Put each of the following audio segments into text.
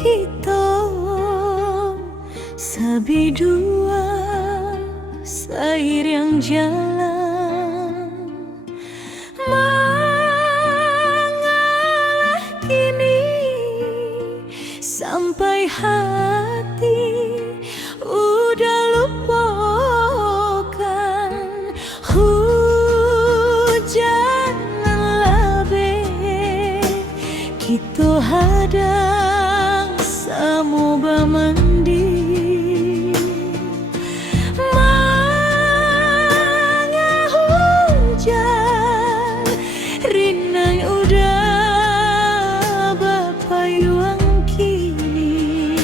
kita sabidua seiring jalan mengalah kini sampai hati udah lupakan hujan labe kita hadang samu bamandi manga hujan rinang udah bapayuang kini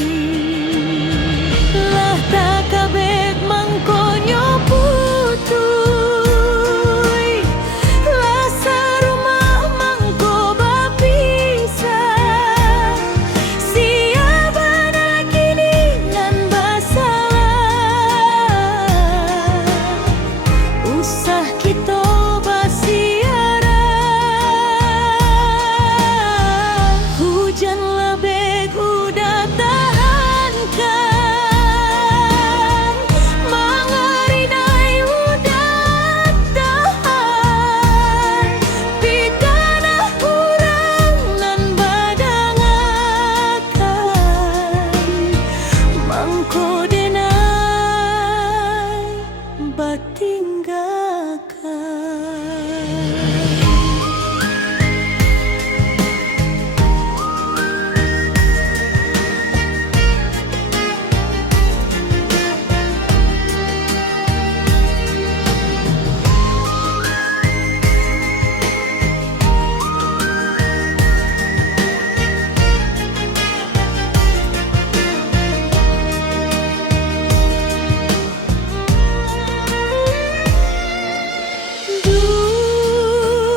lah tak kabek mangkonyo putuy lah sarumah mangko bapisah siapa na kini nan basalah usah kita basiara hujan lebih udah tahankan mengerinai udah tahan pitanah kurang nan badangakan mangko denai batinggakan.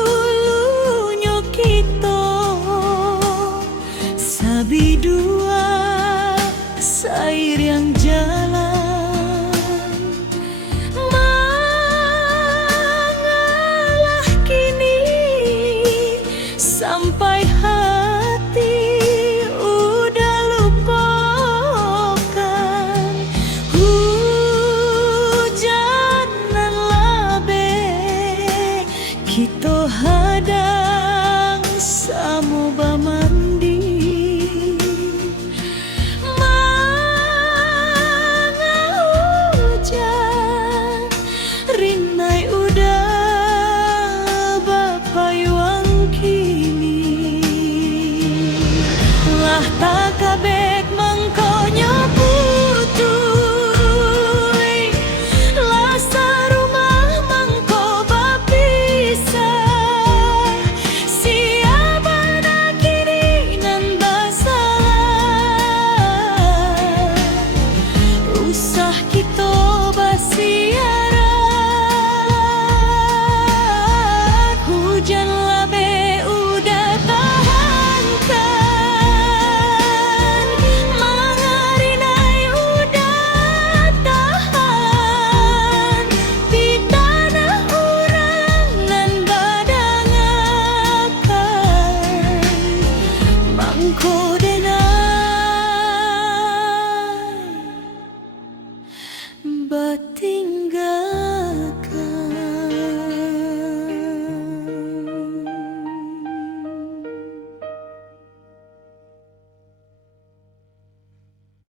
Dulunya kita sabidua seiring jalan mengalah kini sampai hati udah lupakan hujanan labe kita hadang samu bamandi manga hujan rinai udah bapayuang kini lah tak kabek mangkonyo putuy lah sarumah mangko bapisah siapa na kini nan basalah usah kita basiara hujan labe udah tahankan mengerinai udah tahan pitanah urang nan badangakan mangko denai bating